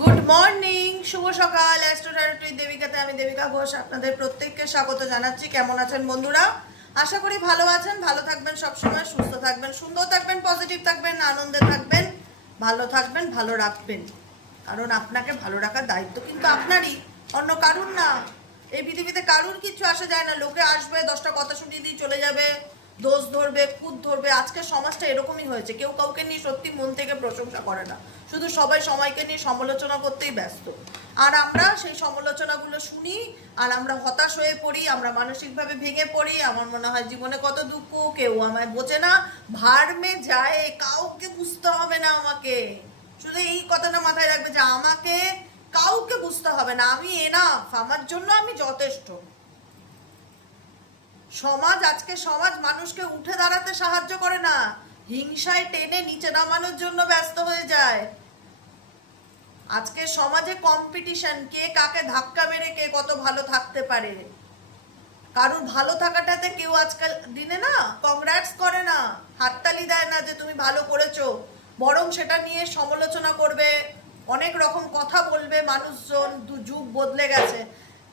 Good morning, শুভ সকাল। অ্যাস্ট্রোটারটি দেবিকাতে আমি দেবিকা ঘোষ আপনাদের প্রত্যেককে স্বাগত জানাচ্ছি। কেমন আছেন বন্ধুরা? আশা করি ভালো আছেন। ভালো থাকবেন, সবসময় সুস্থ থাকবেন, সুন্দর থাকবেন, পজিটিভ থাকবেন, আনন্দে থাকবেন, ভালো থাকবেন, ভালো রাখবেন। কারণ আপনাকে ভালো রাখার দায়িত্ব কিন্তু আপনারই, অন্য কারুর না। এই পৃথিবীতে কারুর কিচ্ছু আসে যায় না। লোকে আসবে, 10টা কথা শুনিয়ে দিয়ে চলে যাবে, দোষ ধরবে, খুদ ধরবে। আজকের সমাজটা এরকমই হয়েছে, কেউ কাউকে নিয়ে সত্যি মন থেকে প্রশংসা করে না, শুধু সবাই সময়কে নিয়ে সমালোচনা করতেই ব্যস্ত। আর আমরা সেই সমালোচনাগুলো শুনি, আর আমরা হতাশ হয়ে পড়ি, আমরা মানসিকভাবে ভেঙে পড়ি। আমার মনে হয় জীবনে কত দুঃখ, কেউ আমায় বোঝে না, ভাড়মে যায়, কাউকে বুঝতে হবে না আমাকে। শুধু এই কথাটা মাথায় রাখবে যে আমাকে কাউকে বুঝতে হবে না, আমি এনাফ, আমার জন্য আমি যথেষ্ট। সমাজ মানুষকে উঠে দাঁড়াতে সাহায্য করে না, হিংসায় টেনে নিচে নামানোর জন্য ব্যস্ত হয়ে যায়। আজকে সমাজে কম্পিটিশন, কে কাকে ধাক্কা মেরে কে কত ভালো থাকতে পারে। কারণ ভালো থাকাটাতে কেউ আজকাল দিনে না কংগ্রাটস করে না, হাততালি দেয় না যে তুমি ভালো করেছো, বরং সেটা নিয়ে সমালোচনা করবে, অনেক রকম কথা বলবে। মানুষজন যুগ বদলে গেছে,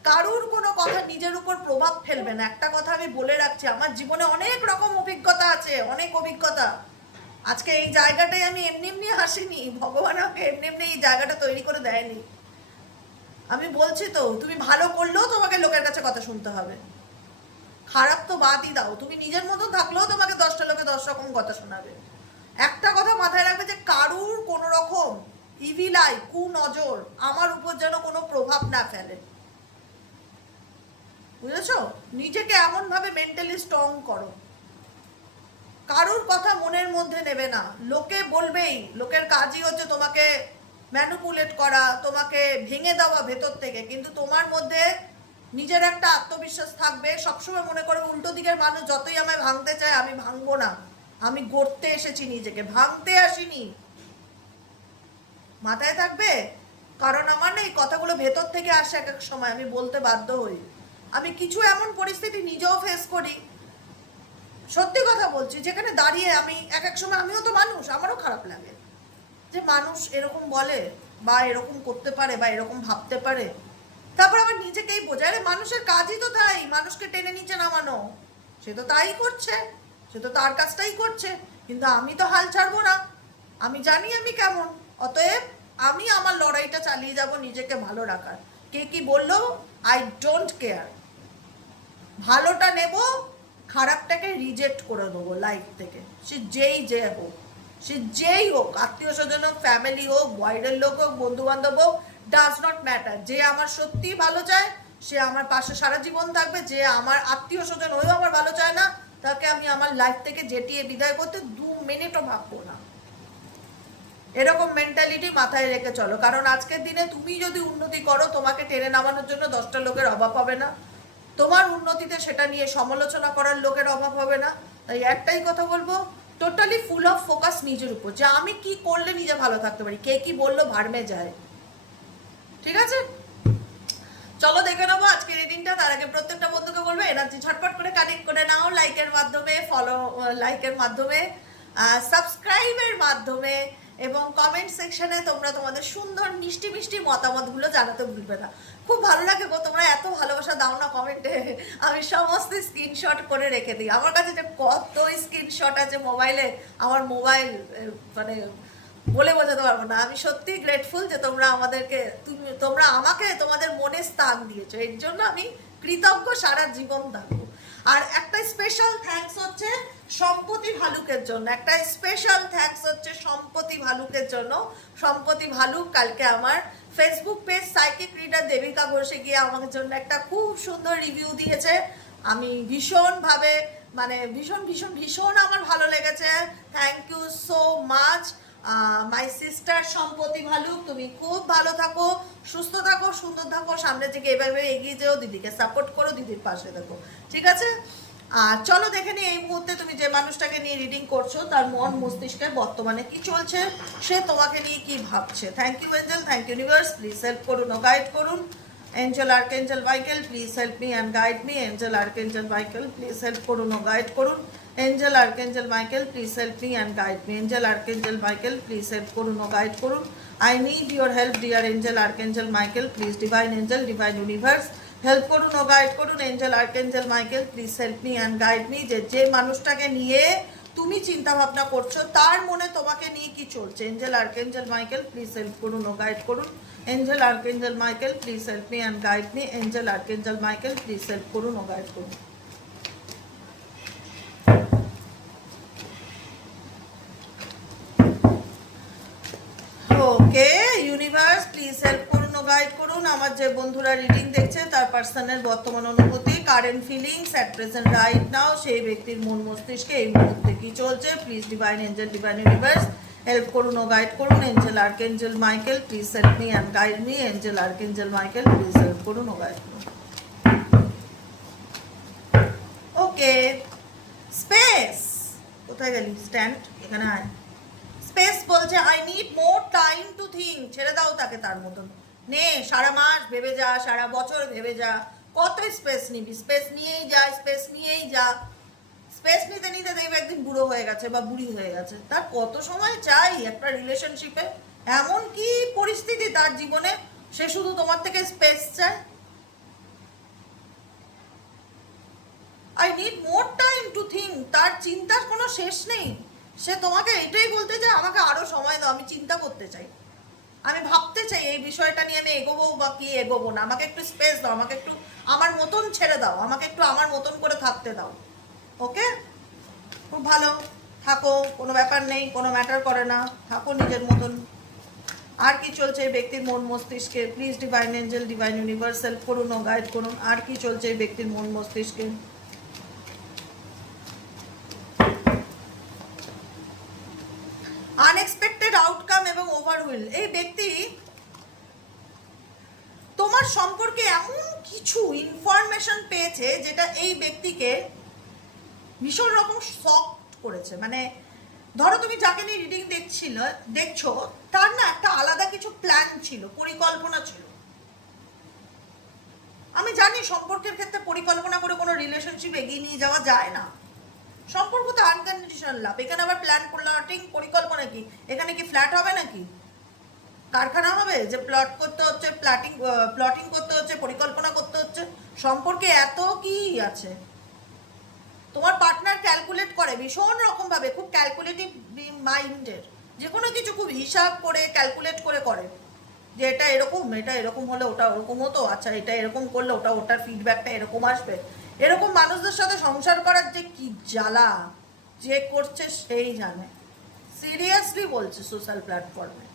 কারুর কোনো কথা নিজের উপর প্রভাব ফেলবে না। একটা কথা আমি বলে রাখছি, আমার জীবনে অনেক রকম অভিজ্ঞতা আছে, অনেক অভিজ্ঞতা। আজকে এই জায়গাটাই আমি এমনি এমনি হাসিনি, ভগবান আমাকে এমনি এমনি এই জায়গাটা তৈরি করে দেয়নি। আমি বলছি তো, তুমি ভালো করলেও তোমাকে লোকের কাছে কথা শুনতে হবে, খারাপ তো বাদই দাও, তুমি নিজের মতো থাকলেও তোমাকে 10টা লোকে 10 রকম কথা শোনাবে। একটা কথা মাথায় রাখবে যে কারুর কোনো রকম ইভিল আই, কুনজর আমার উপর যেন কোনো প্রভাব না ফেলে। বুঝেছো? নিজেকে এমন ভাবে মেন্টালি স্ট্রং করো, কারুর কথা মনের মধ্যে নেবে না। লোকে বলবেই, লোকের কাজই হচ্ছে তোমাকে ম্যানুপুলেট করা, তোমাকে ভেঙে দেওয়া ভেতর থেকে। কিন্তু তোমার মধ্যে নিজের একটা আত্মবিশ্বাস থাকবে, সবসময় মনে করবে উল্টো দিকের মানুষ যতই আমায় ভাঙতে চায় আমি ভাঙবো না, আমি গড়তে এসেছি নিজেকে, ভাঙতে আসিনি। মাথায় থাকবে। কারণ আমার না এই কথাগুলো ভেতর থেকে আসে, এক এক সময় আমি বলতে বাধ্য হই। আমি কিছু এমন পরিস্থিতি নিজেও ফেস করি, সত্যি কথা বলছি, যেখানে দাঁড়িয়ে আমি এক এক সময়, আমিও তো মানুষ, আমারও খারাপ লাগে যে মানুষ এরকম বলে বা এরকম করতে পারে বা এরকম ভাবতে পারে। তারপর আবার নিজেকেই বোঝায়, আরে মানুষের কাজই তো তাই, মানুষকে টেনে নিচে নামানো। সে তো তাই করছে, সে তো তার কাজটাই করছে, কিন্তু আমি তো হাল ছাড়বো না। আমি জানি আমি কেমন, অতএব আমি আমার লড়াইটা চালিয়ে যাব নিজেকে ভালো রাখার। কে কি বললো, আই ডোন্ট কেয়ার। ভালোটা নেব, খারাপটাকে রিজেক্ট করে দেবো লাইফ থেকে। সে যে হোক, সে যেই হোক, আত্মীয় স্বজন হোক, ফ্যামিলি হোক, বাইরের লোক হোক, বন্ধু বান্ধব হোক, ডাজ নট ম্যাটার। যে আমার সত্যিই ভালো চায় সে আমার পাশে সারা জীবন থাকবে। যে আমার আত্মীয় স্বজন হয়েও আমার ভালো চায় না, তাকে আমি আমার লাইফ থেকে জেটিয়ে বিদায় করতে 2 মিনিটও ভাববো না। এরকম মেন্টালিটি মাথায় রেখে চলো। কারণ আজকের দিনে তুমি যদি উন্নতি করো, তোমাকে টেনে নামানোর জন্য 10টা লোকের অভাব হবে না। তোমার উন্নতিতে সেটা নিয়ে সমালোচনা করার লোকের অভাব হবে না। তাই একটাই কথা বলবো, টোটালি ফুল অফ ফোকাস নিজের উপর, যে আমি কি করলে নিজে ভালো থাকতে পারি, কে কি বললো ভাড়মে যায়। ঠিক আছে, চলো দেখে নেবো আজকের রিডিংটা। তার আগে প্রত্যেকটা বন্ধুকে বলবো এনার্জি ঝটপট করে কানেক্ট করে নাও, লাইকের মাধ্যমে, লাইকের মাধ্যমে, সাবস্ক্রাইবের মাধ্যমে, এবং কমেন্ট সেকশনে তোমরা তোমাদের সুন্দর মিষ্টি মিষ্টি মতামতগুলো জানাতে ভুলবে না। খুব ভালো লাগে গো, তোমরা এত ভালোবাসা দাও না কমেন্টে, আমি সমস্ত স্ক্রিনশট করে রেখে দিই। আমার কাছে যে কত স্ক্রিনশট আছে মোবাইলে, আমার মোবাইল মানে বলে বোঝাতে পারবো না। আমি সত্যি গ্রেটফুল যে তোমরা আমাদেরকে, তোমরা আমাকে তোমাদের মনে স্থান দিয়েছো, এর জন্য আমি কৃতজ্ঞ সারা জীবন থাকবো। আর একটা স্পেশাল থ্যাঙ্কস হচ্ছে সম্পত্তি ভালুকের জন্য, একটা স্পেশাল থ্যাঙ্কস হচ্ছে সম্পত্তি ভালুকের জন্য। সম্পত্তি ভালুক কালকে আমার Facebook page psychic reader Debika ঘোষে গিয়ে আমার জন্য একটা খুব সুন্দর রিভিউ দিয়েছে। আমি ভীষণভাবে, মানে ভীষণ ভীষণ ভীষণ আমার ভালো লেগেছে। Thank you so much my sister Sampatti Bhaluk. তুমি খুব ভালো থাকো, সুস্থ থাকো, সুন্দর থাকো, সামনের দিকে এভাবে এগিয়ে যেও, দিদিকে সাপোর্ট করো, দিদির পাশে দেখো। ঠিক আছে, আর চলো দেখে নিই এই মুহূর্তে তুমি যে মানুষটাকে নিয়ে রিডিং করছো তার মন মস্তিষ্কে বর্তমানে কি চলছে, সে তোমাকে নিয়ে কি ভাবছে। Thank you angel, thank you universe, please help করুন ও গাইড করুন। Angel Archangel Michael, please help me and guide me. Angel Archangel Michael, please help করুন ও guide করুন. Angel Archangel Michael, please help me and guide me. Angel Archangel Michael, please help করুন ও guide করুন. I need your help, dear Angel Archangel Michael. Please, divine angel, divine universe, help করুন ও guide করুন. Angel Archangel Michael, please help me and guide me. যে মানুষটাকে নিয়ে তুমি চিন্তা ভাবনা করছো তার মনে তোমাকে নিয়ে কি চলছে? Angel archangel Michael, please help করুন ও গাইড করুন. Angel archangel Michael, please help me and guide me. Angel archangel Michael, please help করুন ও গাইড করুন. ওকে ইউনিভার্স, প্লিজ হেল্প করুন ও গাইড করুন. আমার যে বন্ধুরা রিডিং দেখছে তার পার্সনের বর্তমান অনুভূতি, current feelings at present right now, সেই ব্যক্তির মন মস্তিষ্কে এই মুহূর্তে কি চলছে. Please divine Angel, divine universe, help করুন ও গাইড করুন. Angel archangel Michael, please help me and guide me. Angel archangel Michael, please help করুন ও গাইড করুন. ওকে স্পেস, কোথায় গেলি? স্ট্যান্ড, এখানে আয়. স্পেস বলছে I need more time to think. ছেড়ে দাও তাকে তার মতন, নে সারা মাস ভেবে যা, সারা বছর ভেবে যা, কত স্পেস নিবি? স্পেস নিয়েই যা, স্পেস নিয়েই যা. স্পেস নিতে নিতে দেখবে একদিন বুড়ো হয়ে গেছে বা বুড়ি হয়ে গেছে. তার কত সময় চাই একটা রিলেশনশিপে? এমন কি পরিস্থিতি তার জীবনে সে শুধু তোমার থেকে স্পেস চায়? I need more time to think. তার চিন্তার কোনো শেষ নেই. সে তোমাকে এটাই বলতে চায় আমাকে আরো সময় দাও, আমি চিন্তা করতে চাই, আমি ভাবতে চাই এই বিষয়টা নিয়ে আমি এগোবো বা কি এগোবো না. আমাকে একটু স্পেস দাও, আমাকে একটু আমার মতন ছেড়ে দাও, আমাকে একটু আমার মতন করে থাকতে দাও. ওকে, খুব ভালো, থাকো, কোনো ব্যাপার নেই, কোনো ম্যাটার করে না, থাকো নিজের মতন. আর কি চলছে এই ব্যক্তির মন মস্তিষ্কে? Please divine Angel, divine universe, help করুন ও গাইড করুন. আর কি চলছে এই ব্যক্তির মন মস্তিষ্কে? আনএক্সপেক্টেড আউটকাম এবং ওভারহুইল. এই ব্যক্তি তোমার সম্পর্কে এমন কিছু ইনফরমেশন পেয়েছে যেটা এই ব্যক্তিকে ভীষণ রকম শক করেছে. মানে ধরো তুমি যাকে নিয়ে রিডিং দেখছো তার না একটা আলাদা কিছু প্ল্যান ছিল, পরিকল্পনা ছিল. আমি জানি সম্পর্কের ক্ষেত্রে পরিকল্পনা করে কোনো রিলেশনশিপ এগিয়ে নিয়ে যাওয়া যায় না. সম্পর্ক তো আনকন্ডিশনাল লাভ. এখানে আবার প্ল্যান প্লটিং পরিকল্পনা কি? এখানে কি ফ্ল্যাট হবে নাকি? কারখানা হবে যে প্লট করতে হচ্ছে, প্লটিং করতে হচ্ছে, পরিকল্পনা করতে হচ্ছে? সম্পর্কে এত কি আছে? তোমার পার্টনার ক্যালকুলেট করে ভীষণ রকম ভাবে, খুব ক্যালকুলেটিভ মাইন্ডের, যে কোনো কিছু খুব হিসাব করে ক্যালকুলেট করে করে যে এটা এরকম, এটা এরকম হলে ওটা ওরকম হতো, আচ্ছা এটা এরকম করলে ওটা ওটার ফিডব্যাকটা এরকম আসবে. এরকম মানুষদের সাথে সংসার করার যে কি জ্বালা, যে করছে সেই জানে. সিরিয়াসলি বলছে, সোশ্যাল প্ল্যাটফর্মে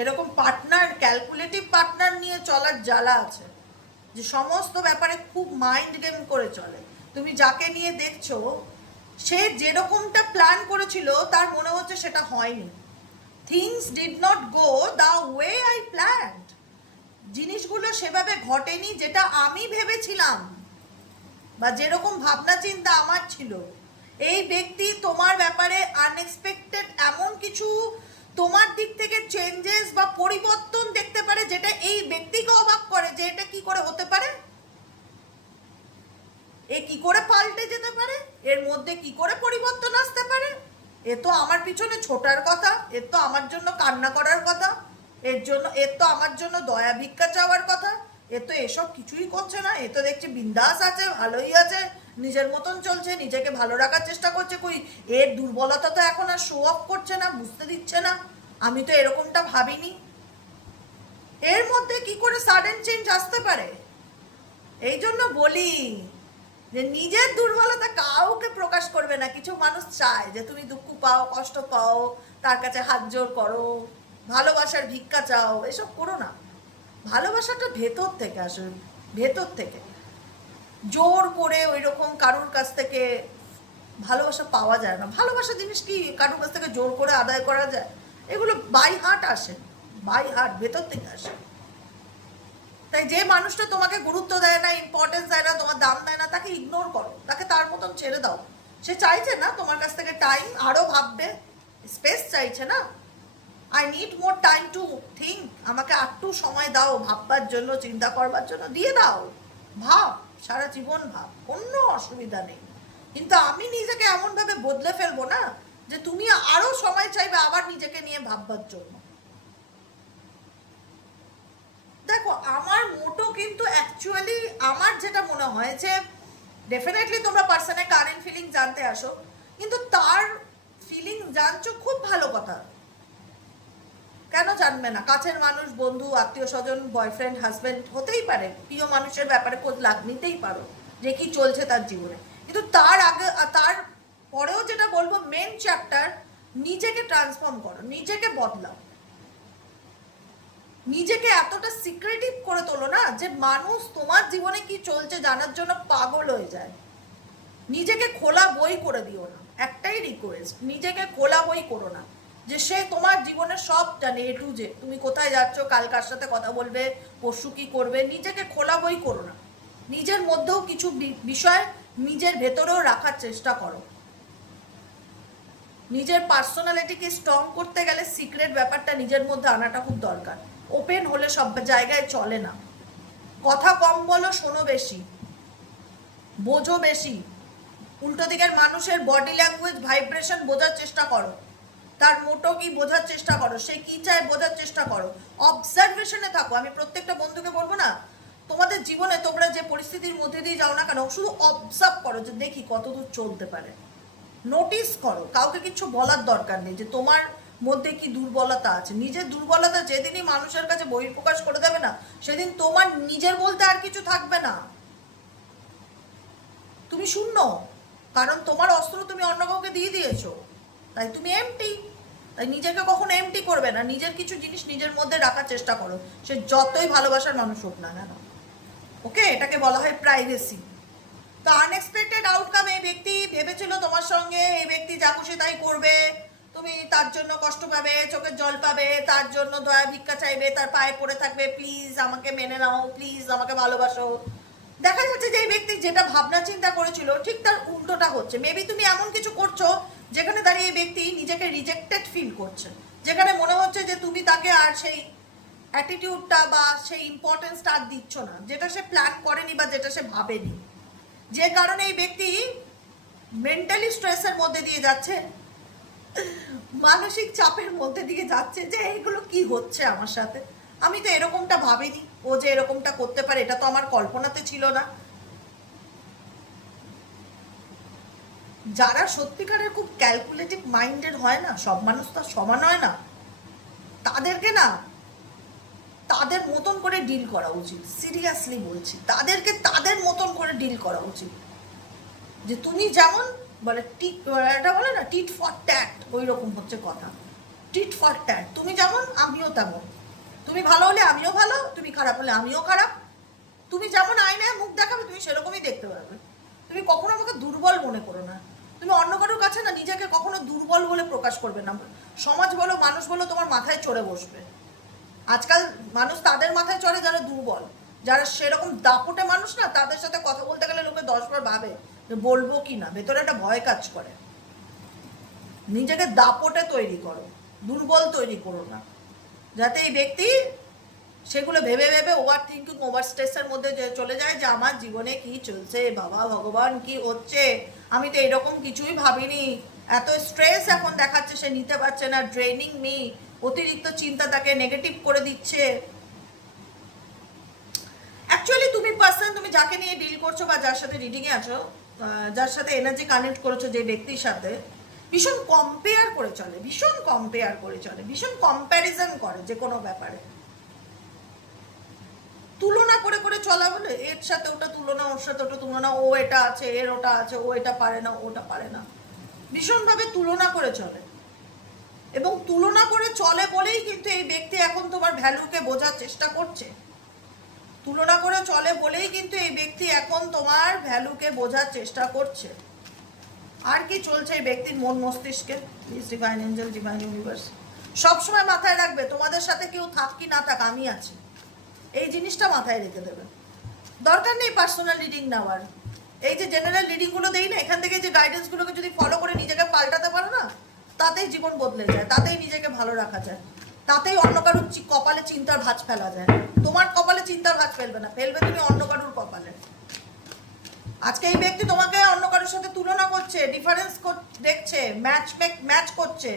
এরকম পার্টনার, ক্যালকুলেটিভ পার্টনার নিয়ে চলার জ্বালা আছে, যে সমস্ত ব্যাপারে খুব মাইন্ড গেম করে চলে. তুমি যাকে নিয়ে দেখছো সে যেরকমটা প্ল্যান করেছিল তার মনে হচ্ছে সেটা হয়নি. Things did not go the way I planned. জিনিসগুলো সেভাবে ঘটেনি যেটা আমি ভেবেছিলাম বা যেরকম ভাবনা চিন্তা আমার ছিল. এই ব্যক্তি তোমার ব্যাপারে আনএক্সপেক্টেড এমন কিছু তোমার দিক থেকে চেঞ্জেস বা পরিবর্তন দেখতে পারে যেটা এই ব্যক্তিকে অবাক করে যে এটা কি করে হতে পারে, এ কি করে পাল্টে যেতে পারে, এর মধ্যে কি করে পরিবর্তন আসতে পারে. এ তো আমার পিছনে ছোটার কথা, এর তো আমার জন্য কান্না করার কথা, এর তো আমার জন্য দয়া ভিক্ষা চাওয়ার কথা. এ তো এসব কিছুই করছে না. এ তো দেখছি বিন্দাস আছে, ভালোই আছে, নিজের মতন চলছে, নিজেকে ভালো রাখার চেষ্টা করছে. কই এর দুর্বলতা তো এখন আর শো অফ করছে না, বুঝতে দিচ্ছে না. আমি তো এরকমটা ভাবিনি. এর মধ্যে কি করে সাডেন চেঞ্জ আসতে পারে? এই জন্য বলি যে নিজের দুর্বলতা কাউকে প্রকাশ করবে না. কিছু মানুষ চায় যে তুমি দুঃখ পাও, কষ্ট পাও, তার কাছে হাত জোর করো, ভালোবাসার ভিক্ষা চাও. এসব করো না. ভালোবাসাটা ভেতর থেকে আসে, ভেতর থেকে. জোর করে ওই রকম কারুর কাছ থেকে ভালোবাসা পাওয়া যায় না. ভালোবাসা জিনিস কি কারুর কাছ থেকে জোর করে আদায় করা যায়? এগুলো বাই হার্ট আসে, বাই হার্ট, ভেতর থেকে আসে. তাই যে মানুষটা তোমাকে গুরুত্ব দেয় না, ইম্পর্টেন্স দেয় না, তোমার দাম দেয় না, তাকে ইগনোর করো, তাকে তার মতন ছেড়ে দাও. সে চাইছে না তোমার কাছ থেকে টাইম, আরও ভাববে, স্পেস চাইছে না. I need more time to think. আমাকে একটু সময় দাও ভাববার জন্য, চিন্তা করবার জন্য, দিয়ে দাও, ভাব, সারা জীবন ভাব, কোনো অসুবিধা নেই। কিন্তু আমি নিজেকে এমনভাবে বদলে ফেলবো না যে তুমি আরো সময় চাইবে আবার নিজেকে নিয়ে ভাববার জন্য। দেখো আমার মোটো কিন্তু অ্যাকচুয়ালি আমার যেটা মনে হয় যে ডেফিনেটলি তোমরা পার্সনের কারেন্ট ফিলিং জানতে আসো, কিন্তু তার ফিলিং জানছো খুব ভালো কথা, কেন জানবে না? কাছের মানুষ, বন্ধু, আত্মীয় স্বজন, বয়ফ্রেন্ড, হাজব্যান্ড হতেই পারে, প্রিয় মানুষের ব্যাপারে খোঁজ নিতেই পারো যে কি চলছে তার জীবনে। কিন্তু তার আগে, তার পরেও যেটা বলবো, মেন চ্যাপ্টার, নিজেকে ট্রান্সফর্ম করো, নিজেকে বদলাও, নিজেকে এতটা সিক্রেটিভ করে তোলো না যে মানুষ তোমার জীবনে কি চলছে জানার জন্য পাগল হয়ে যায়। নিজেকে খোলা বই করে দিও না, একটাই রিকোয়েস্ট, নিজেকে খোলা বই করো না যে সে তোমার জীবনের সব জানে, এ টু জে, তুমি কোথায় যাচ্ছ, কাল কার সাথে কথা বলবে, পরশু কি করবে। নিজেকে খোলা বই করো না, নিজের মধ্যেও কিছু বিষয় নিজের ভেতরেও রাখার চেষ্টা করো। নিজের পার্সোনালিটিকে স্ট্রং করতে গেলে সিক্রেট ব্যাপারটা নিজের মধ্যে আনাটা খুব দরকার। ওপেন হলে সব জায়গায় চলে না, কথা কম বলো, শোনো বেশি, বোঝো বেশি, উল্টো দিকের মানুষের বডি ল্যাঙ্গুয়েজ, ভাইব্রেশন বোঝার চেষ্টা করো, তার মোটো কি বোঝার চেষ্টা করো, সে কি চায় বোঝার চেষ্টা করো, অবজারভেশনে থাকো। আমি প্রত্যেকটা বন্ধুকে বলবো না, তোমাদের জীবনে তোমরা যে পরিস্থিতির মধ্যে দিয়ে যাও না কেন, শুধু অবজার্ভ করো যে দেখি কতদূর চলতে পারে, নোটিস করো। কাউকে কিছু বলার দরকার নেই যে তোমার মধ্যে কি দুর্বলতা আছে। নিজের দুর্বলতা যেদিনই মানুষের কাছে বহিঃপ্রকাশ করে দেবে না, সেদিন তোমার নিজের বলতে আর কিছু থাকবে না, তুমি শূন্য। কারণ তোমার অস্ত্র তুমি অন্য কাউকে দিয়ে দিয়েছো, তাই তুমি এমটি। তাই নিজেকে কখনো এমটি করবে না, নিজের কিছু জিনিস নিজের মধ্যে রাখার চেষ্টা করো, সে যতই ভালোবাসার মানুষ হোক না কেন। ওকে, এটাকে বলা হয় প্রাইভেসি। তো আনএক্সপেক্টেড আউটকাম, এই ব্যক্তি ভেবেছিল তোমার সঙ্গে, এই ব্যক্তি যা খুশি তাই করবে, তুমি তার জন্য কষ্ট পাবে, চোখের জল পাবে, তার জন্য দয়া ভিক্ষা চাইবে, তার পায়ে পড়ে থাকবে, প্লিজ আমাকে মেনে নাও, প্লিজ আমাকে ভালোবাসো। দেখা যাচ্ছে যে এই ব্যক্তি যেটা ভাবনা চিন্তা করেছিল ঠিক তার উল্টোটা হচ্ছে। মেবি তুমি এমন কিছু করছো যেখানে দাঁড়িয়ে এই ব্যক্তি নিজেকে রিজেক্টেড ফিল করছে, যেখানে মনে হচ্ছে যে তুমি তাকে আর সেই অ্যাটিটিউডটা বা সেই ইম্পর্টেন্সটা আর দিচ্ছ না, যেটা সে প্ল্যান করেনি বা যেটা সে ভাবেনি। যে কারণে এই ব্যক্তি মেন্টালি স্ট্রেসের মধ্যে দিয়ে যাচ্ছে, মানসিক চাপের মধ্যে দিয়ে যাচ্ছে যে এইগুলো কি হচ্ছে আমার সাথে, আমি তো এরকমটা ভাবিনি, ও যে এরকমটা করতে পারে এটা তো আমার কল্পনাতে ছিল না। যারা সত্যিকারের খুব ক্যালকুলেটিভ মাইন্ডেড হয় না, সব মানুষ তো সমান হয় না, তাদেরকে না তাদের মতন করে ডিল করা উচিত। সিরিয়াসলি বলছি, তাদেরকে তাদের মতন করে ডিল করা উচিত। যে তুমি যেমন বলে টিট, এটা বলে না টিট ফর ট্যাট, ওই রকম হচ্ছে কথা। টিট ফর ট্যাট, তুমি যেমন আমিও তেমন, তুমি ভালো হলে আমিও ভালো, তুমি খারাপ হলে আমিও খারাপ, তুমি যেমন আয়নায় মুখ দেখাবে তুমি সেরকমই দেখতে পারবে। তুমি কখনো আমাকে দুর্বল মনে করো না, তুমি অন্য কারোর কাছে না নিজেকে কখনো দুর্বল বলে প্রকাশ করবে না। সমাজ বলো, মানুষ বলো, তোমার মাথায় চড়ে বসবে। আজকাল মানুষ তাদের মাথায় চড়ে যারা দুর্বল, যারা সেরকম দাপটে মানুষ না, তাদের সাথে কথা বলতে গেলে লোকে 10বার ভাবে যে বলবো কি না, ভেতরে একটা ভয় কাজ করে। নিজেকে দাপটে তৈরি করো, দুর্বল তৈরি করো না, যাতে এই ব্যক্তি সেগুলো ভেবে ভেবে ওভার থিঙ্কিং, ওভার স্ট্রেসের মধ্যে চলে যায় যে আমার জীবনে কি চলছে, বাবা ভগবান কি হচ্ছে, আমি তো এরকম কিছুই ভাবিনি, এত স্ট্রেস এখন দেখাচ্ছে সে নিতে পারছে না, ড্রেনিং মি, অতিরিক্ত চিন্তা তাকে নেগেটিভ করে দিচ্ছে। অ্যাকচুয়ালি তুমি পার্সন, তুমি যাকে নিয়ে ডিল করছো বা যার সাথে রিডিংয়ে আছো, যার সাথে এনার্জি কানেক্ট করেছো, যে ব্যক্তির সাথে ভীষণ কম্পেয়ার করে চলে, ভীষণ কম্পেয়ার করে চলে, ভীষণ কম্প্যারিজন করে যে কোনো ব্যাপারে, তুলনা করে করে চলা, বলে এর সাথে ওটা তুলনা, ওর সাথে ওটা তুলনা, ও এটা আছে, এর ওটা আছে, ও এটা পারে না, ওটা পারে না, ভীষণভাবে তুলনা করে চলে। এবং তুলনা করে চলে বলেই কিন্তু এই ব্যক্তি এখন তোমার ভ্যালুকে বোঝার চেষ্টা করছে। তুলনা করে চলে বলেই কিন্তু এই ব্যক্তি এখন তোমার ভ্যালুকে বোঝার চেষ্টা করছে। আর কি চলছে এই ব্যক্তির মন মস্তিষ্কে, please divine Angel, divine universe সবসময় মাথায় রাখবে, তোমাদের সাথে কেউ থাক কি না থাক আমি আছি, এই জিনিসটা মাথায় রেখে দেবে। দরকার নেই পার্সোনাল রিডিং নেওয়ার, এই যে জেনারেল রিডিংগুলো দেই না, এখান থেকে যে গাইডেন্সগুলোকে যদি ফলো করে নিজেকে পাল্টাতে পারো না, তাতেই জীবন বদলে যায়, তাতেই নিজেকে ভালো রাখা যায়, তাতেই অন্য কারুর কপালে চিন্তার ভাঁজ ফেলা যায়। তোমার কপালে চিন্তার ভাঁজ ফেলবে না, ফেলবে তুমি অন্য কারুর কপালে। আজকে এই ব্যক্তি তোমাকে অন্য কারোর সাথে তুলনা করছে, ডিফারেন্স দেখছে, ম্যাচ করছে,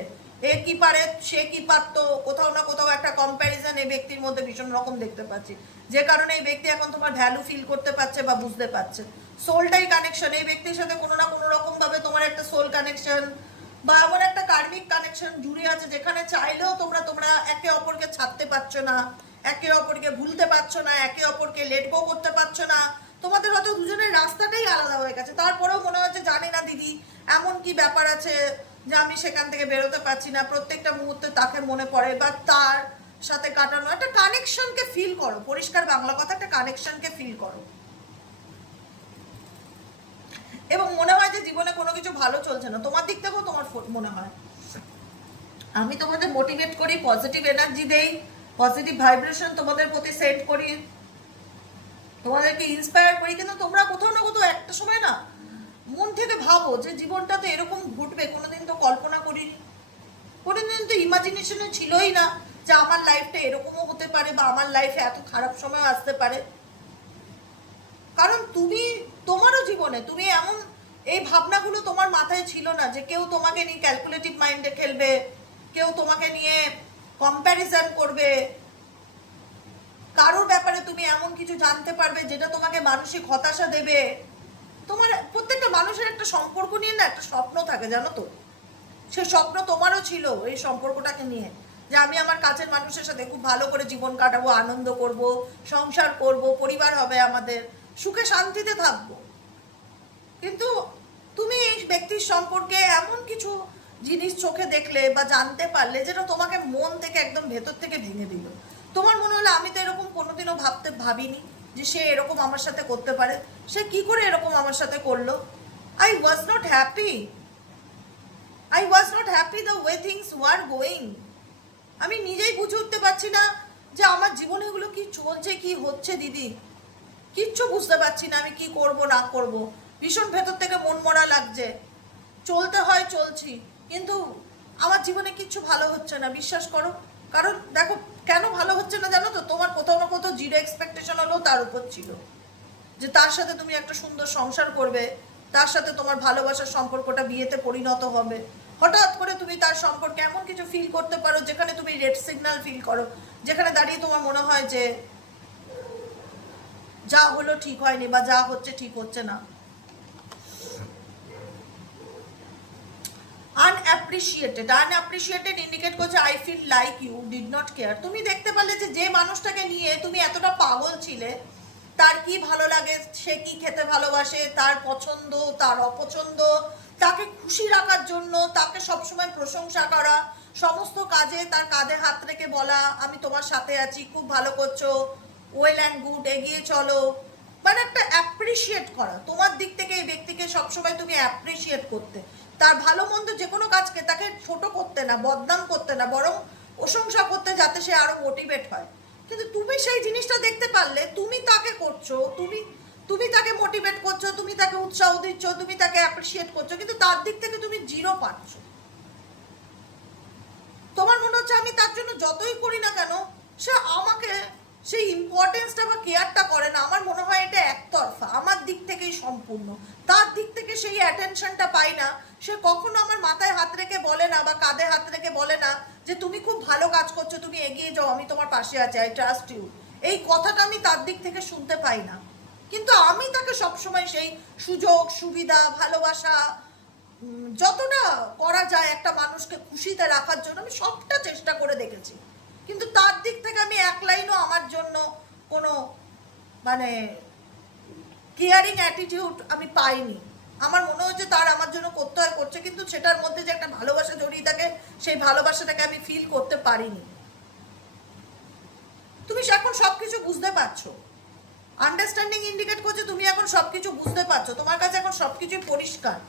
এ কি পারে সে কি পারতো, কোথাও না কোথাও একটা কম্প্যারিজন এই ব্যক্তির মধ্যে ভীষণ রকম দেখতে পাচ্ছি, যে কারণে এই ব্যক্তি এখন তোমার ভ্যালু ফিল করতে পারছে বা বুঝতে পারছে। সোলটাই কানেকশন, এই ব্যক্তির সাথে কোনো না কোনো রকম ভাবে তোমার একটা সোল কানেকশন বা এমন একটা কার্মিক কানেকশন জুড়ে আছে, যেখানে চাইলেও তোমরা একে অপরকে ছাড়তে পারছো না, একে অপরকে ভুলতে পারছো না, একে অপরকে লেট গো করতে পারছো না। তোমাদের হয়তো দুজনের রাস্তাটাই আলাদা হয়ে গেছে, তারপরেও মনে হচ্ছে জানি না দিদি এমন কি ব্যাপার আছে যে আমি সেখান থেকে বেরোতে পারছি না, প্রত্যেকটা মুহূর্তে তাকে মনে পড়ে বা তার সাথে কাটানো একটা কানেকশনকে ফিল করো। পরিষ্কার বাংলা কথা, একটা কানেকশনকে ফিল করো এবং মনে হয় যে জীবনে কোনো কিছু ভালো চলছে না, তোমার দিক থেকেও তোমার মনে হয়। আমি তোমাদের মোটিভেট করি, পজিটিভ এনার্জি দেই, পজিটিভ ভাইব্রেশন তোমাদের প্রতি সেন্ড করি, তোমাদেরকে ইন্সপায়ার করি, কিন্তু তোমরা কোথাও না কোথাও একটা সময় না মন থেকে ভাবো যে জীবনটা তো এরকম ঘটবে, কোনোদিন তো কল্পনা করিনি, কোনোদিন তো ইমাজিনেশনে ছিলই না যে আমার লাইফটা এরকমও হতে পারে বা আমার লাইফে এত খারাপ সময় আসতে পারে। কারণ তুমি তোমারও জীবনে তুমি এমন এই ভাবনাগুলো তোমার মাথায় ছিল না যে কেউ তোমাকে নিয়ে ক্যালকুলেটিভ মাইন্ডে খেলবে, কেউ তোমাকে নিয়ে কম্প্যারিজন করবে, কারোর ব্যাপারে তুমি এমন কিছু জানতে পারবে যেটা তোমাকে মানসিক হতাশা দেবে। তোমার প্রত্যেকটা মানুষের একটা সম্পর্ক নিয়ে না একটা স্বপ্ন থাকে, জানো তো, সে স্বপ্ন তোমারও ছিল এই সম্পর্কটাকে নিয়ে, যে আমি আমার কাছের মানুষের সাথে খুব ভালো করে জীবন কাটাবো, আনন্দ করব, সংসার করব, পরিবার হবে আমাদের, সুখে শান্তিতে থাকবো। কিন্তু তুমি এই ব্যক্তির সম্পর্কে এমন কিছু জিনিস চোখে দেখলে বা জানতে পারলে যেটা তোমাকে মন থেকে একদম ভেতর থেকে ভেঙে দিল। তোমার মনে হলো আমি তো এরকম কোনোদিনও ভাবিনি যে সে এরকম আমার সাথে করতে পারে, সে কি করে এরকম আমার সাথে করলো। I was not happy, I was not happy the way things were going. আমি নিজেই বুঝে উঠতে পারছি না যে আমার জীবনে এগুলো কি চলছে, কি হচ্ছে দিদি, কিচ্ছু বুঝতে পারছি না আমি কি করব না করব। ভীষণ ভেতর থেকে মন মরা লাগছে, চলতে হয় চলছি, কিন্তু আমার জীবনে কিচ্ছু ভালো হচ্ছে না, বিশ্বাস করো। কারণ দেখো কেন ভালো হচ্ছে না জানো তো, তোমার কোথাও না কোথাও জিরো এক্সপেকটেশন হলেও তার উপর ছিল যে তার সাথে তুমি একটা সুন্দর সংসার করবে, তার সাথে তোমার ভালোবাসার সম্পর্কটা বিয়েতে পরিণত হবে। হঠাৎ করে তুমি তার সম্পর্কে এমন কিছু ফিল করতে পারো যেখানে তুমি রেড সিগন্যাল ফিল করো, যেখানে দাঁড়িয়ে তোমার মনে হয় যে যা হলো ঠিক হয়নি বা যা হচ্ছে ঠিক হচ্ছে না। আনঅ্যাপ্রিসিয়েটেড ইন্ডিকেট করছে I feel like you did not care. তুমি দেখতে পারলে যে মানুষটাকে নিয়ে তুমি এতটা পাগল ছিলে, তার কি ভালো লাগে, সে কি খেতে ভালোবাসে, তার পছন্দ তার অপছন্দ, তাকে খুশি রাখার জন্য তাকে সবসময় প্রশংসা করা, সমস্ত কাজে তার কাঁধে হাত রেখে বলা আমি তোমার সাথে আছি, খুব ভালো করছো, ওয়েল অ্যান্ড গুড, এগিয়ে চলো, মানে একটা অ্যাপ্রিসিয়েট করা তোমার দিক থেকে এই ব্যক্তিকে সবসময় তুমি অ্যাপ্রিসিয়েট করতে, তার ভালো মন্দ যে কোনো কাজকে তাকে ছোট করতে না, বদনাম করতে না, বরং প্রশংসা করতে, যাতে সে আরো মোটিভেট হয়। কিন্তু তুমি সেই জিনিসটা দেখতে পারলে তুমি তাকে করছো, তুমি তাকে মোটিভেট করছো, তুমি তাকে উৎসাহ দিচ্ছ, তুমি তাকে অ্যাপ্রিসিয়েট করছো, কিন্তু তার দিক থেকে তুমি জিরো পাচ্ছ। তোমার মনে হচ্ছে আমি তার জন্য যতই করি না কেন সে আমাকে সেই ইম্পর্টেন্সটা বা কেয়ারটা করে না। আমার মনে হয় এটা একতরফা, আমার দিক থেকেই সম্পূর্ণ, তার দিক থেকে সেই অ্যাটেনশনটা পাই না। সে কখনো আমার মাথায় হাত রেখে বলে না বা কাঁধে হাত রেখে বলে না যে তুমি খুব ভালো কাজ করছো, তুমি এগিয়ে যাও, আমি তোমার পাশে আছি, আই ট্রাস্ট ইউ। এই কথাটা আমি তার দিক থেকে শুনতে পাই না। কিন্তু আমি তাকে সবসময় সেই সুযোগ সুবিধা ভালোবাসা যতটা করা যায় একটা মানুষকে খুশিতে রাখার জন্য আমি সবটা চেষ্টা করে দেখেছি, কিন্তু তার দিক থেকে আমি এক লাইনও আমার জন্য কোনো মানে কেয়ারিং অ্যাটিটিউড আমি পাইনি। আমার মনে হচ্ছে তার আমার জন্য করতে হয় করছে, কিন্তু সেটার মধ্যে যে একটা ভালোবাসা জড়িয়ে থাকে সেই ভালোবাসাটাকে আমি ফিল করতে পারিনি। তুমি এখন সবকিছু বুঝতে পারছো, আন্ডারস্ট্যান্ডিং ইন্ডিকেট করছে তুমি এখন সবকিছু বুঝতে পারছো, তোমার কাছে এখন সবকিছুই পরিষ্কার।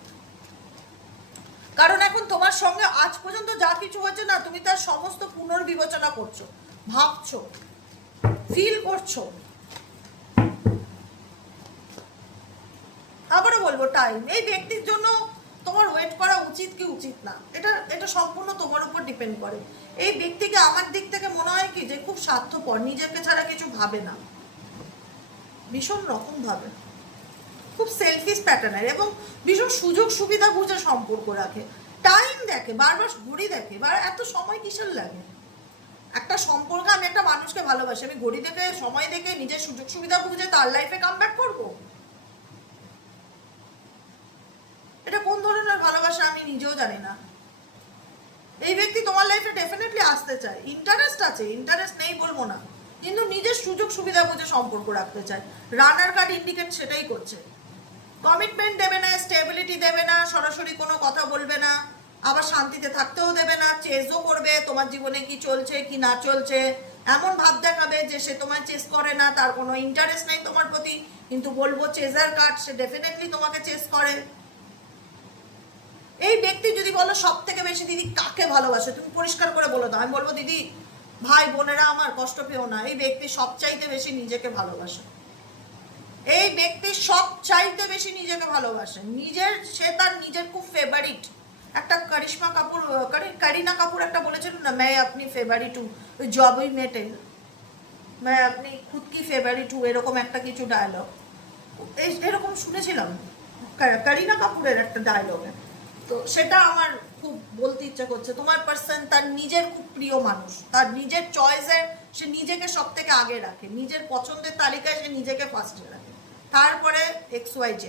কারণ এখন তোমার সঙ্গে আজ পর্যন্ত যা কিছু হয়েছে না, তুমি তার সমস্ত পুনর্বিবেচনা করছো, ভাবছো, ফিল করছো। আবারও বলবো টাইম, এই ব্যক্তির জন্য তোমার ওয়েট করা উচিত কি উচিত না, এটা সম্পূর্ণ তোমার উপর ডিপেন্ড করে। এই ব্যক্তিকে আমার দিক থেকে মনে হয় কি যে খুব স্বার্থপর, নিজেকে ছাড়া কিছু ভাবে না, ভীষণ রকম ভাবে, খুব সেলফিশ প্যাটার্নের, এবং ভীষণ সুযোগ সুবিধা বুঝে সম্পর্ক রাখে, টাইম দেখে, বারবার ঘড়ি দেখে, এত সময় কিসের লাগে একটা সম্পর্কে? আমি একটা মানুষকে ভালোবাসি, আমি ঘড়ি দেখে সময় দেখে নিজের সুযোগ সুবিধা বুঝে তার লাইফে কাম ব্যাক করবো? এটা কোন ধরনের ভালোবাসা আমি নিজেও জানি না। এই ব্যক্তি তোমার লাইফে ডেফিনেটলি আসতে চায়, ইন্টারেস্ট আছে, ইন্টারেস্ট নেই বলবো না, কিন্তু নিজের সুযোগ সুবিধা বুঝে সম্পর্ক রাখতে চায়। রানার কার্ড ইন্ডিকেট সেটাই করছে। কমিটমেন্ট দেবে না, স্টেবিলিটি দেবে না, সরাসরি কোনো কথা বলবে না, আবার শান্তিতে থাকতেও দেবে না, চেজও করবে তোমার জীবনে কি চলছে কি না চলছে, এমন ভাব দেখাবে যে সে তোমায় চেস করে না, তার কোনো ইন্টারেস্ট নেই তোমার প্রতি, কিন্তু বলবো চেজার কার্ড, সে ডেফিনেটলি তোমাকে চেস করে। এই ব্যক্তি যদি বলো সব থেকে বেশি দিদি কাকে ভালোবাসে, তুমি পরিষ্কার করে বলে দাও, আমি বলবো দিদি ভাই বোনেরা আমার কষ্ট পেও না, এই ব্যক্তি সবচাইতে বেশি নিজেকে ভালোবাসে, এই ব্যক্তি সবচাইতে বেশি নিজেকে ভালোবাসে, সে তার নিজের খুব ফেভারিট। একটা করিনা কাপুর একটা বলেছিল না, मैं अपनी फेवरेट हूँ, जब ही मेटे मैं अपनी खुद की फेवरेट हूँ, এরকম একটা কিছু ডায়লগ এরকম শুনেছিলাম করিনা কাপুরের একটা ডায়লগে, তো সেটা আমার খুব বলতে ইচ্ছা করছে। তোমার পার্সন তার নিজের খুব প্রিয় মানুষ, তার নিজের চয়েসের সে নিজেকে সব থেকে আগে রাখে, নিজের পছন্দের তালিকায় সে নিজেকে ফার্স্টে রাখে, তারপরে XYZ।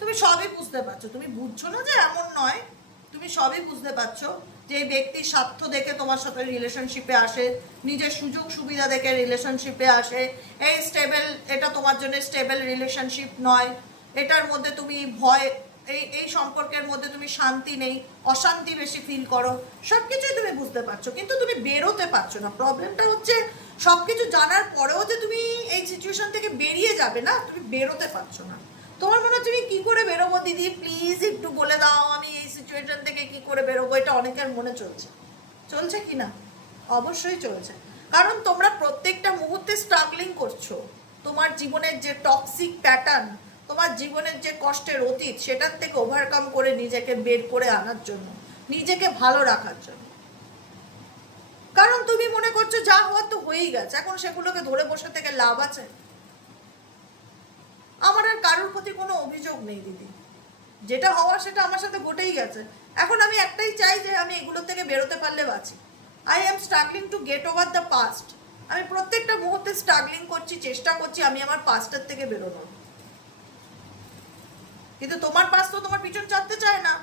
তুমি সবই বুঝতে পারছো, তুমি বুঝছো না যে এমন নয়, তুমি সবই বুঝতে পারছো যে এই ব্যক্তি স্বার্থ দেখে তোমার সাথে রিলেশনশিপে আসে, নিজের সুযোগ সুবিধা দেখে রিলেশনশিপে আসে। এই স্টেবল, এটা তোমার জন্য স্টেবল রিলেশনশিপ নয়, এটার মধ্যে তুমি ভয়, এই সম্পর্কের মধ্যে তুমি শান্তি নেই, অশান্তি বেশি ফিল করো, সব কিছুই তুমি বুঝতে পারছো, কিন্তু তুমি বেরোতে পারছো না। প্রবলেমটা হচ্ছে সব কিছু জানার পরেও যে তুমি এই সিচুয়েশন থেকে বেরিয়ে যাবে না, তুমি বেরোতে পারছো না। তোমার মনে হচ্ছে আমি কি করে বেরোবো দিদি, প্লিজ একটু বলে দাও আমি এই সিচুয়েশন থেকে কি করে বেরোবো, এটা অনেকের মনে চলছে, চলছে কি না? অবশ্যই চলছে, কারণ তোমরা প্রত্যেকটা মুহূর্তে স্ট্রাগলিং করছো, তোমার জীবনের যে টক্সিক প্যাটার্ন, তোমার জীবনের যে কষ্টের অতীত, সেটার থেকে ওভারকাম করে নিজেকে বের করে আনার জন্য, নিজেকে ভালো রাখার জন্য। কারণ তুমি মনে করছো যা হওয়ার তো হয়েই গেছে, এখন সেগুলোকে ধরে বসে থেকে লাভ আছে? আমার আর কারোর প্রতি কোনো অভিযোগ নেই দিদি, যেটা হওয়ার সেটা আমার সাথে ঘটেই গেছে। এখন আমি একটাই চাই যে আমি এগুলো থেকে বেরোতে পারলে বাঁচি। I am struggling to get over the past. আমি প্রত্যেকটা মুহূর্তে স্ট্রাগলিং করছি, চেষ্টা করছি আমি আমার পাস্টের থেকে বেরোনোর, কিন্তু তোমার পাস তো তোমার পিছন চাটতে চায় না।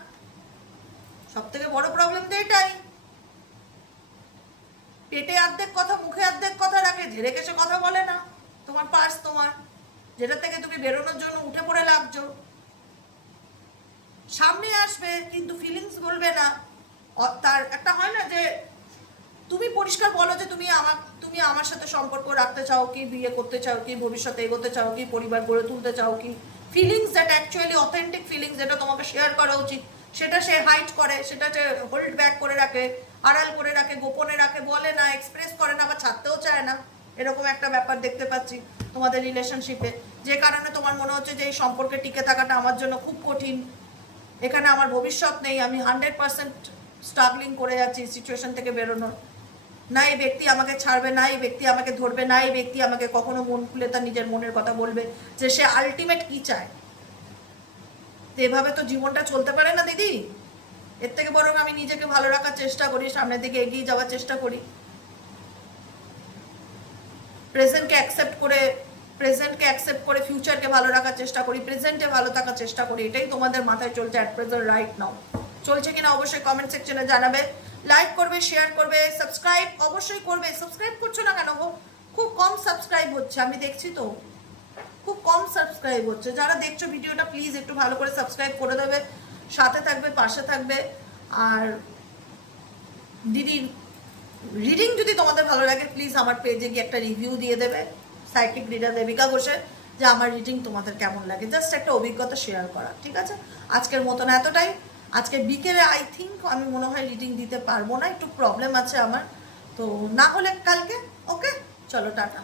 সব থেকে বড় প্রবলেম তো এটাই, পেটে অর্ধেক কথা মুখে অর্ধেক কথা রাখে, ধীরে কেসে কথা বলে না। তোমার পাস তোমার, যেটা থেকে তুমি বেরোনোর জন্য উঠে পড়ে লাগছো, সামনে আসবে কিন্তু ফিলিংস বলবে না। তার একটা হয় না যে তুমি পরিষ্কার বলো যে তুমি আমার সাথে সম্পর্ক রাখতে চাও কি, বিয়ে করতে চাও কি, ভবিষ্যতে এগোতে চাও কি, পরিবার গড়ে তুলতে চাও কি, feelings that actually authentic feelings যেটা তোমাকে শেয়ার করা উচিত, সেটা সে হাইড করে, সেটা সে হোল্ড ব্যাক করে রাখে, আড়াল করে রাখে, গোপনে রাখে, বলে না, এক্সপ্রেস করে না, বা ছাড়তেও চায় না। এরকম একটা ব্যাপার দেখতে পাচ্ছি তোমাদের রিলেশনশিপে, যে কারণে তোমার মনে হচ্ছে যে এই সম্পর্কে টিকে থাকাটা আমার জন্য খুব কঠিন, এখানে আমার ভবিষ্যৎ নেই, আমি 100% স্ট্রাগলিং করে যাচ্ছি সিচুয়েশন থেকে বেরোনোর। না এই ব্যক্তি আমাকে ছাড়বে, না এই ব্যক্তি আমাকে ধরবে, না এই ব্যক্তি আমাকে কখনো মন খুলে তার নিজের মনের কথা বলবে যে সে আলটিমেট কি চায়। তো এভাবে তো জীবনটা চলতে পারে না দিদি। এর থেকে বরং আমি নিজেকে ভালো রাখার চেষ্টা করি, সামনের দিকে এগিয়ে যাওয়ার চেষ্টা করি, প্রেজেন্টকে অ্যাকসেপ্ট করে ফিউচারকে ভালো রাখার চেষ্টা করি, প্রেজেন্টে ভালো থাকার চেষ্টা করি। এটাই তোমাদের মাথায় চলছে অ্যাট প্রেজেন্ট রাইট নাও। চলছে কিনা অবশ্যই কমেন্ট সেকশনে জানাবে, লাইক করবে, শেয়ার করবে, সাবস্ক্রাইব অবশ্যই করবে। সাবস্ক্রাইব করছো না কেন গো? খুব কম সাবস্ক্রাইব হচ্ছে, আমি দেখছি তো খুব কম সাবস্ক্রাইব হচ্ছে। যারা দেখছো ভিডিওটা প্লিজ একটু ভালো করে সাবস্ক্রাইব করে দেবে, সাথে থাকবে, পাশে থাকবে। আর দিদির রিডিং যদি তোমাদের ভালো লাগে প্লিজ আমার পেজে গিয়ে একটা রিভিউ দিয়ে দেবে, সাইকিক রিডার দেবিকা ঘোষের, যে আমার রিডিং তোমাদের কেমন লাগে, জাস্ট একটা অভিজ্ঞতা শেয়ার করা। ঠিক আছে, আজকের মতন এতটাই। আজকে বিকেলে আই থিঙ্ক আমি মনে হয় রিডিং দিতে পারবো না, একটু প্রবলেম আছে আমার, তো না হলে কালকে। ওকে, চলো টাটা।